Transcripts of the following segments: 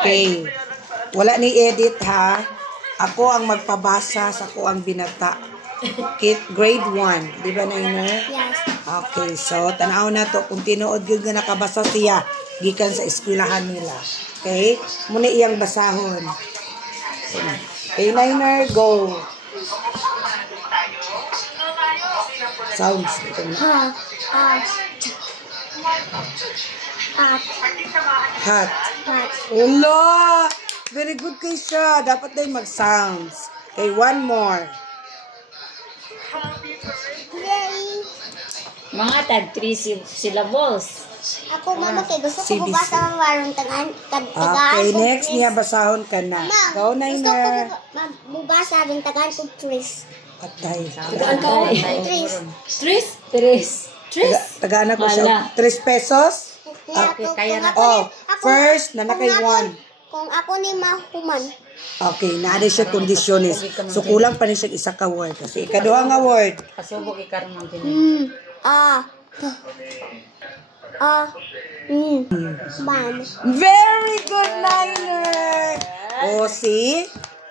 Okay. Wala ni edit ha. Ako ang magpabasa sa ako ang binata. Grade 1. Di ba, Nainer? Yes. Okay. So, tanaw na to. Kung tinuod yun na nakabasa siya, gikan sa eskwelahan nila. Okay? Muna iyang basahon. Okay, Nainer, go. Sounds. Hot. Ulo! Very good kay siya. Dapat din mag-sounds. Okay, one more. Yay! Mga tag 3 syllables. Ako, mama, kay gusto ko CBC. bubasa ang warong tagaan. Okay, next niya basahon ka na. Go, Nainer. Gusto ko bubasa rin tagaan ko Tris. Patay. Tagaan ako siya. 3 pesos? kaya na. Oh, first, nanakay 1. Kung ako ni mahuman. Okay, naada siya kondisyones. So, kulang pa ni siya isa ka word. Kasi ikaduha nga word. Kasubok ikaroon ng tinig. Man. Very good, Nainer! Oh, see?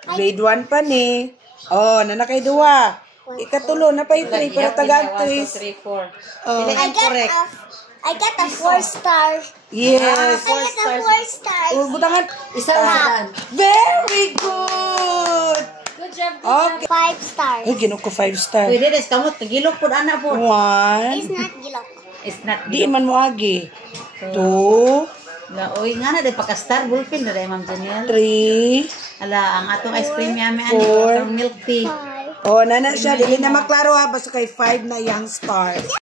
Grade 1 pa ni. Oh, nanakay 2. Ikatulo, napay 3. Pero tagaan 3. 3, 4. Oh, correct. I got a 4 star. Yes. I got a 4 stars. Oh, butangan. Isa lang. Very good! Good job. Okay. 5 stars. Ay, ginoo ko 5 star. Pwede des kamot gilok pud ana po. 1. It's not gilok. It's not Di man mo agi. 2. Na oy nga na de paka-star ballpen na Ma'am Janelle. 3. Ala ang atong ice cream yami ani Four. atong milk tea. 5. Oh, nana siya. Dili na maklaro ha. Basta kay 5 na yung star.